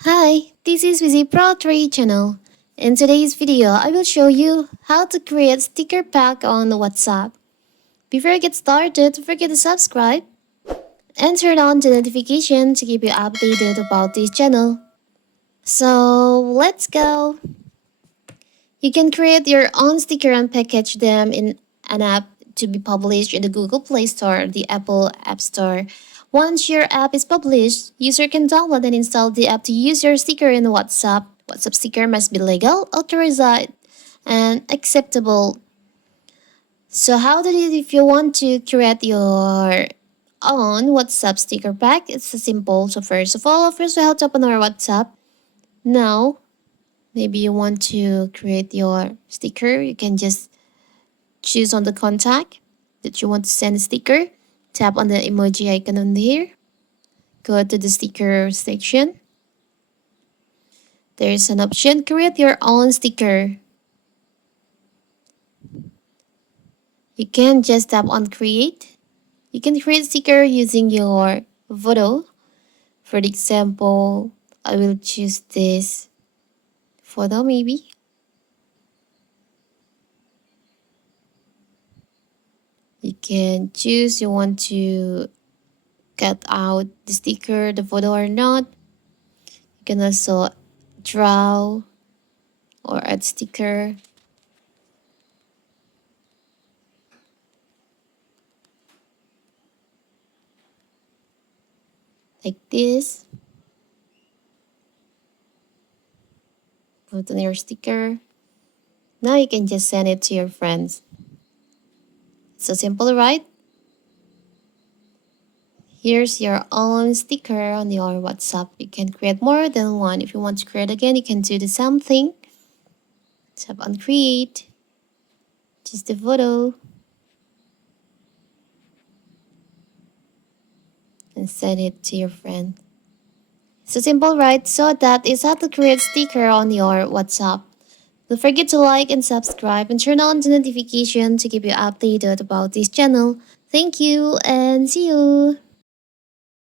Hi, this is Vizi Pro 3 channel. In today's video, I will show you how to create sticker pack on WhatsApp. Before I get started, don't forget to subscribe and turn on the notification to keep you updated about this channel. So let's go! You can create your own sticker and package them in an app to be published in the Google Play Store or the Apple App Store. Once your app is published, user can download and install the app to use your sticker in WhatsApp. WhatsApp sticker must be legal, authorized, and acceptable. So how do you if you want to create your own WhatsApp sticker pack? It's simple. So first of all, we have to open our WhatsApp. Now, maybe you want to create your sticker. You can just choose on the contact that you want to send a sticker. Tap on the emoji icon on here. Go to the sticker section. There's an option, create your own sticker. You can just tap on create. You can create sticker using your photo. For example, I will choose this photo maybe. You can choose you want to cut out the sticker, the photo or not. You can also draw or add sticker. Like this. Put on your sticker. Now you can just send it to your friends. So simple, right? Here's your own sticker on your WhatsApp. You can create more than one. If you want to create again, you can do the same thing. Tap on create. Choose the photo. And send it to your friend. So simple, right? So that is how to create sticker on your WhatsApp. Don't forget to like and subscribe and turn on the notification to keep you updated about this channel. Thank you and see you.